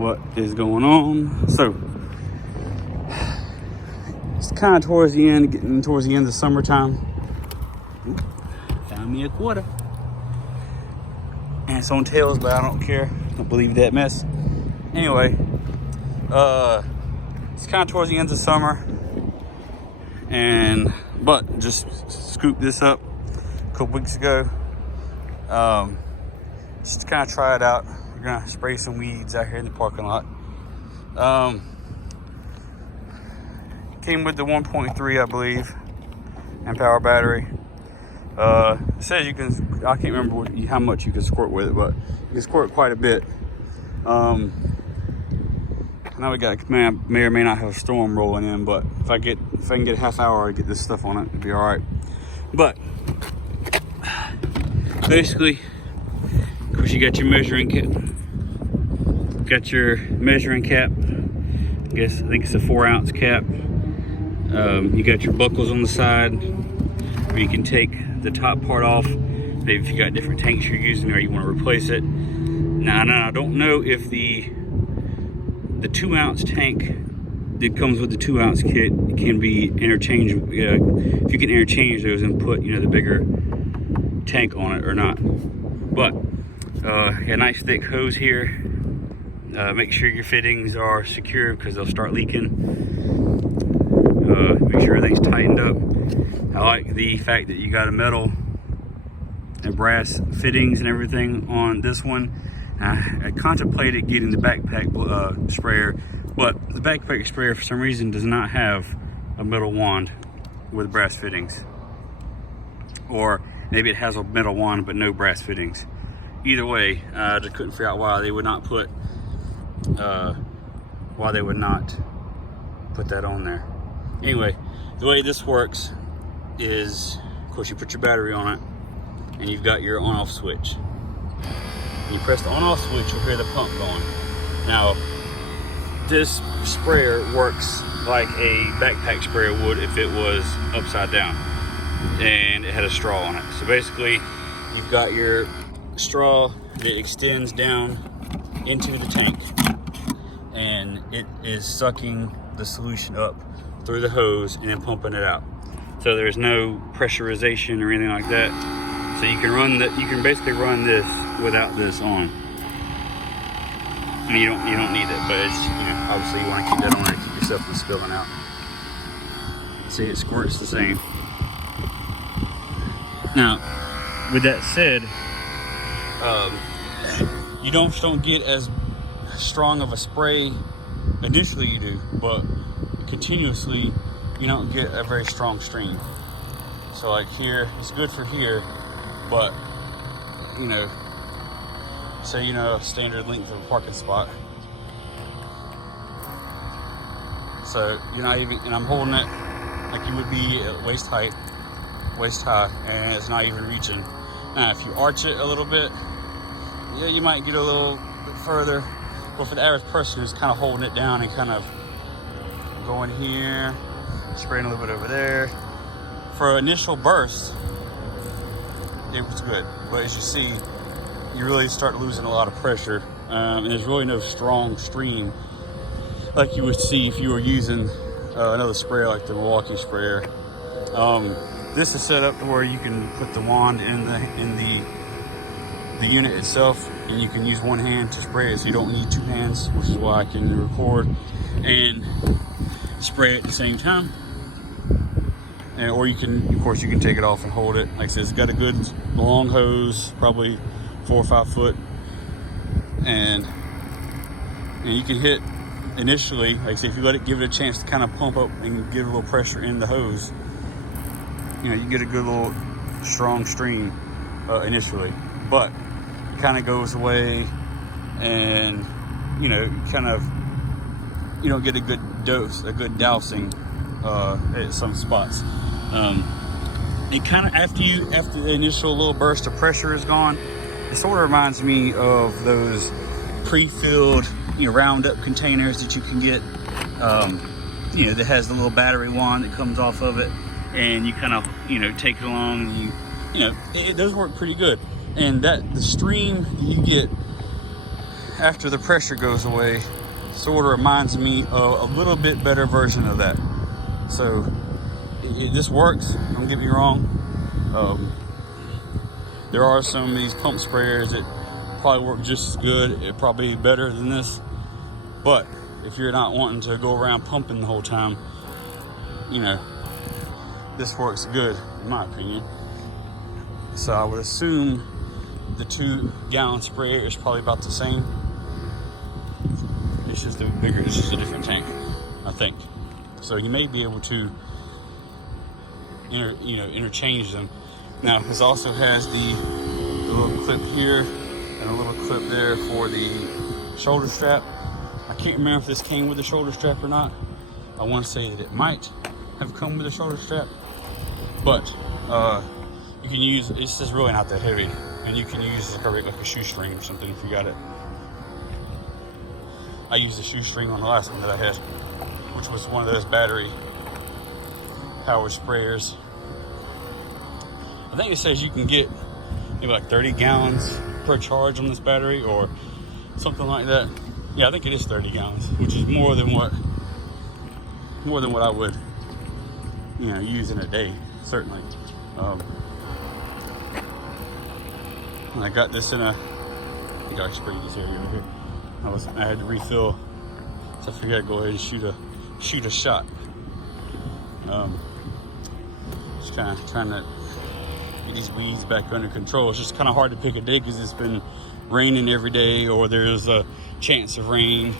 what is going on. So it's kind of towards the end, getting towards the end of summertime. Found me a quarter. And it's on tails, but I don't care. Don't believe that mess. Anyway, it's kind of towards the end of summer. But just scooped this up a couple weeks ago. Just to kind of try it out. We're gonna spray some weeds out here in the parking lot. Came with the 1.3, I believe, amp hour battery. It says you can, I can't remember how much you can squirt with it, but you can squirt quite a bit. Now we may or may not have a storm rolling in, but if I can get a half hour to get this stuff on it, it'd be all right. But basically, of course, you got your measuring cap. I think it's a 4-ounce cap. You got your buckles on the side where you can take the top part off. Maybe if you got different tanks you're using or you want to replace it. Now I don't know if the 2-ounce tank that comes with the 2-ounce kit can be interchangeable. If you can interchange those and put, the bigger tank on it or not. But a nice thick hose here. Make sure your fittings are secure because they'll start leaking. Make sure everything's tightened up. I like the fact that you got a metal and brass fittings and everything on this one. I contemplated getting the backpack sprayer, but the backpack sprayer for some reason does not have a metal wand with brass fittings. Or maybe it has a metal wand but no brass fittings. Either way, I just couldn't figure out why they would not put that on there. Anyway, the way this works is, of course, you put your battery on it and you've got your on-off switch. When you press the on-off switch, you'll hear the pump going. Now, this sprayer works like a backpack sprayer would if it was upside down and it had a straw on it. So basically, you've got your straw that extends down into the tank and it is sucking the solution up through the hose and then pumping it out. So there's no pressurization or anything like that. So you can basically run this without this on. And you don't need it, but it's, obviously you want to keep that on there to keep yourself from spilling out. See, it squirts the same. Now, with that said, you don't get as strong of a spray. Initially you do, but continuously you don't get a very strong stream. So like here, it's good for here, but say a standard length of a parking spot. So you're not even, and I'm holding it like you would be at waist high, and it's not even reaching. Now if you arch it a little bit, yeah, you might get a little bit further. But for the average person who's kind of holding it down and kind of going here, spraying a little bit over there, for initial burst, it was good. But as you see, you really start losing a lot of pressure, and there's really no strong stream like you would see if you were using another sprayer like the Milwaukee sprayer. This is set up to where you can put the wand in the unit itself, and you can use one hand to spray it, so you don't need two hands, which is why I can record and spray it at the same time. Or you can, of course, you can take it off and hold it. Like I said, it's got a good long hose, probably 4 or 5 foot, and you can hit initially. Like I said, if you give it a chance to kind of pump up and get a little pressure in the hose, you get a good little strong stream initially. But it kind of goes away, and you don't get a good dose, a good dousing at some spots. It kind of, after the initial little burst of pressure is gone, it sort of reminds me of those pre-filled Roundup containers that you can get, that has the little battery wand that comes off of it, and you kind of take it along, and those work pretty good. And the stream you get after the pressure goes away sort of reminds me of a little bit better version of that. So this works, don't get me wrong. There are some of these pump sprayers that probably work just as good, it probably better than this. But if you're not wanting to go around pumping the whole time, you know, this works good in my opinion. So I would assume the 2-gallon sprayer is probably about the same. It's just a different tank, I think. So you may be able to interchange them. Now this also has the little clip here and a little clip there for the shoulder strap. I can't remember if this came with a shoulder strap or not. I want to say that it might have come with a shoulder strap, but you can use, it's just really not that heavy, and you can use like a shoestring or something if you got it. I used a shoestring on the last one that I had, which was one of those battery power sprayers. I think it says you can get maybe like 30 gallons per charge on this battery or something like that. Yeah, I think it is 30 gallons, which is more than what I would, use in a day, certainly. And I got this in a, I think I sprayed this area over here. I had to refill, so I figured I'd go ahead and shoot a shot. Just kind of trying to get these weeds back under control. It's just kind of hard to pick a day because it's been raining every day, or there's a chance of rain.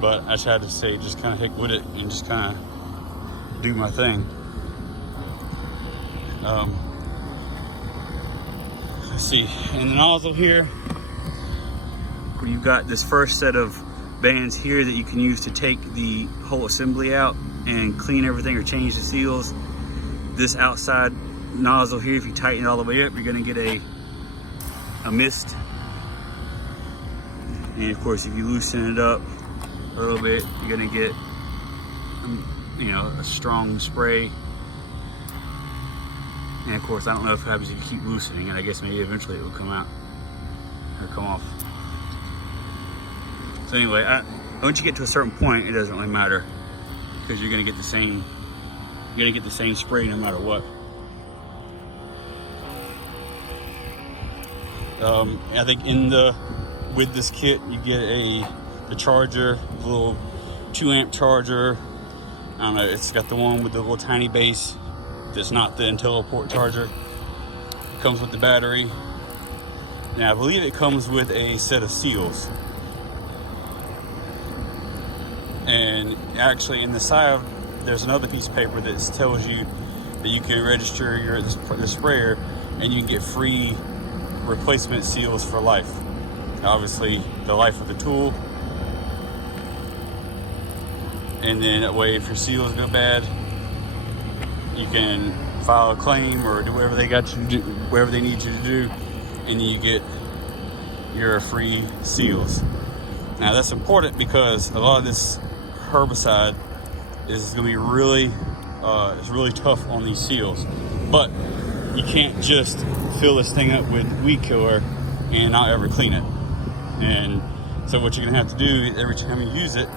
But I just had to say, just kind of heck with it and just kind of do my thing. Let's see, in the nozzle here, you've got this first set of bands here that you can use to take the whole assembly out and clean everything or change the seals. This outside nozzle here, if you tighten it all the way up, you're going to get a mist. And of course, if you loosen it up a little bit, you're going to get a strong spray. And of course, I don't know if it happens if you keep loosening, and I guess maybe eventually it will come out or come off. So anyway, once you get to a certain point, it doesn't really matter because you're gonna get the same spray no matter what. I think with this kit, you get the charger, the little 2-amp charger. I don't know, it's got the one with the little tiny base. That's not the IntelliPort charger. It comes with the battery. Now I believe it comes with a set of seals. And actually in the side, there's another piece of paper that tells you that you can register the sprayer and you can get free replacement seals for life. Obviously the life of the tool. And then that way if your seals go bad, you can file a claim or do whatever they got you to do, whatever they need you to do, and you get your free seals. Now that's important because a lot of this herbicide is going to be really tough on these seals. But you can't just fill this thing up with weed killer and not ever clean it. And so what you're going to have to do every time you use it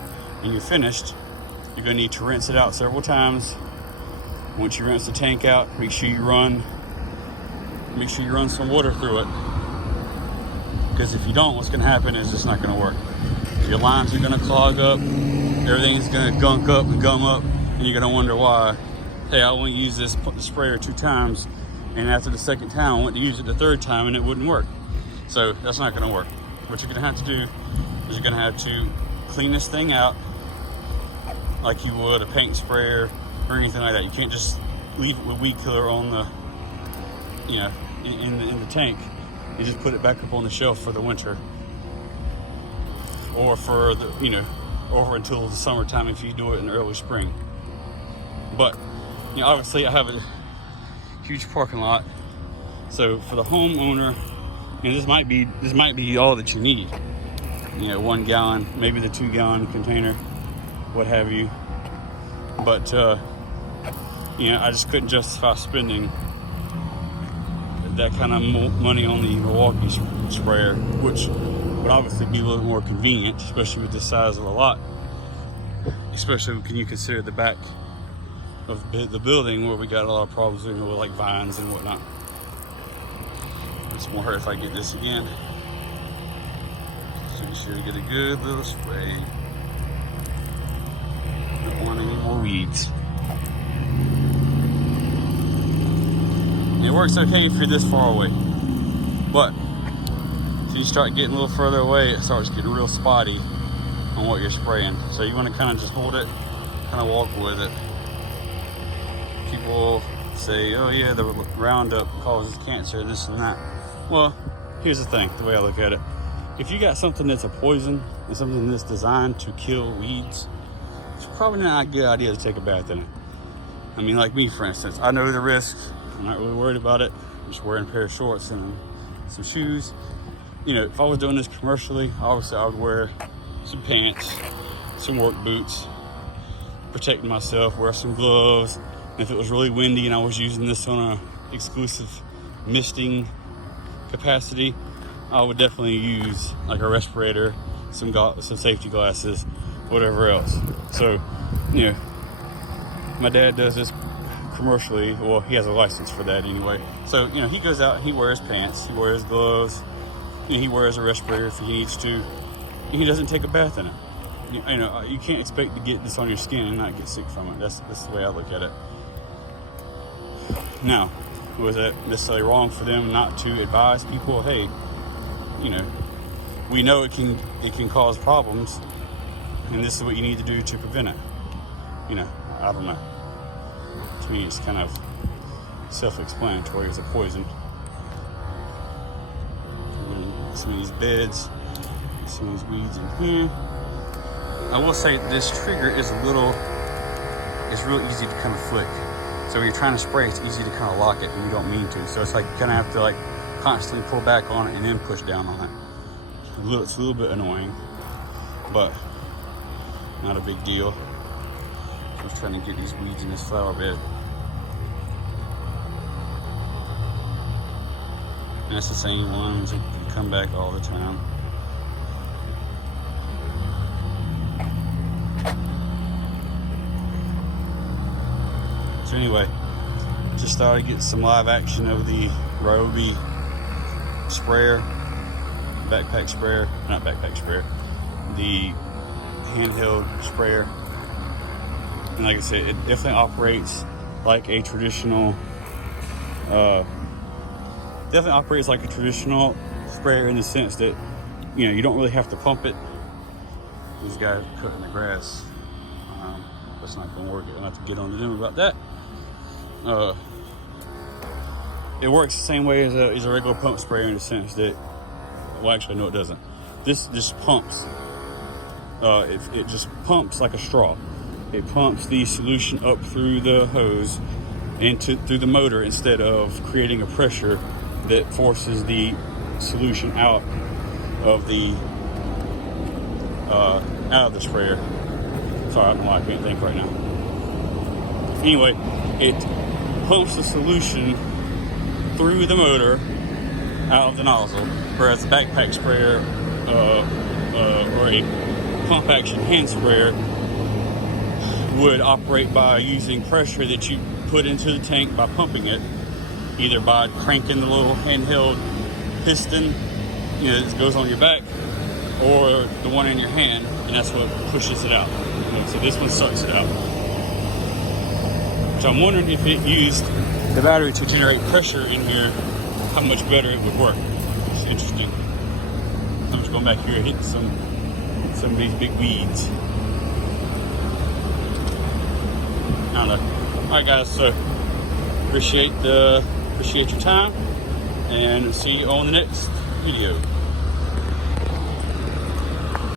and you're finished, you're going to need to rinse it out several times. Once you rinse the tank out, make sure you run some water through it. Because if you don't, what's going to happen is it's not going to work. Your lines are going to clog up, everything's going to gunk up and gum up, and you're going to wonder why. Hey, I only used this sprayer 2 times, and after the second time, I went to use it the 3rd time, and it wouldn't work. So that's not going to work. What you're going to have to do is you're going to have to clean this thing out like you would a paint sprayer or anything like that. You can't just leave it with weed killer on the, in the tank. You just put it back up on the shelf for the winter, or for the, over until the summertime if you do it in the early spring. But obviously I have a huge parking lot, so for the homeowner, and this might be all that you need. 1 gallon, maybe the 2-gallon container, what have you. But I just couldn't justify spending that kind of money on the Milwaukee sprayer, which would obviously be a little more convenient, especially with the size of a lot. Especially when you consider the back of the building where we got a lot of problems, with like vines and whatnot. It's more hurt if I get this again. So be sure to get a good little spray. Don't want any more weeds. It works okay if you're this far away, but if you start getting a little further away, it starts getting real spotty on what you're spraying. So you want to kind of just hold it, kind of walk with it. People say, oh yeah, the Roundup causes cancer, this and that. Well, here's the thing, the way I look at it. If you got something that's a poison and something that's designed to kill weeds, it's probably not a good idea to take a bath in it. I mean, like me, for instance, I know the risk. I'm not really worried about it. I'm just wearing a pair of shorts and some shoes. You know, if I was doing this commercially, obviously I would wear some pants, some work boots, protect myself, wear some gloves. And if it was really windy and I was using this on a exclusive misting capacity, I would definitely use like a respirator, some safety glasses, whatever else. So, you know, my dad does this commercially. Well, he has a license for that anyway. So, you know, he goes out, he wears pants, he wears gloves, you know, he wears a respirator if he needs to, and he doesn't take a bath in it. You know, you can't expect to get this on your skin and not get sick from it. That's the way I look at it. Now, was it necessarily wrong for them not to advise people, hey, you know, we know it can cause problems, and this is what you need to do to prevent it? You know, I don't know. To me, it's kind of self-explanatory. It's a poison. Some of these beds, some of these weeds in here. I will say this trigger is real easy to kind of flick. So when you're trying to spray, it's easy to kind of lock it and you don't mean to. So it's like you kind of have to like constantly pull back on it and then push down on it. It's a little bit annoying, but not a big deal. I was trying to get these weeds in this flower bed. And that's the same ones that come back all the time. So anyway, just thought I'd get some live action of the Ryobi sprayer, not backpack sprayer, the handheld sprayer. And like I said, it definitely operates like a traditional, sprayer in the sense that, you know, you don't really have to pump it. These guys are cutting the grass. That's not going to work. I'll have to get on to them about that. It works the same way as a regular pump sprayer in the sense that, well, actually, no, it doesn't. This just pumps. It just pumps like a straw. It pumps the solution up through the hose and through the motor instead of creating a pressure that forces the solution out of the sprayer. Sorry, I don't know why I can't think right now. Anyway, it pumps the solution through the motor out of the nozzle, whereas the backpack sprayer or a pump action hand sprayer would operate by using pressure that you put into the tank by pumping it, either by cranking the little handheld piston, you know, that goes on your back, or the one in your hand, and that's what pushes it out. You know, so this one sucks it out. So I'm wondering if it used the battery to generate pressure in here, how much better it would work. It's interesting. I'm just going back here and hitting some of these big weeds. I don't know. All right, guys. So appreciate your time, and see you on the next video.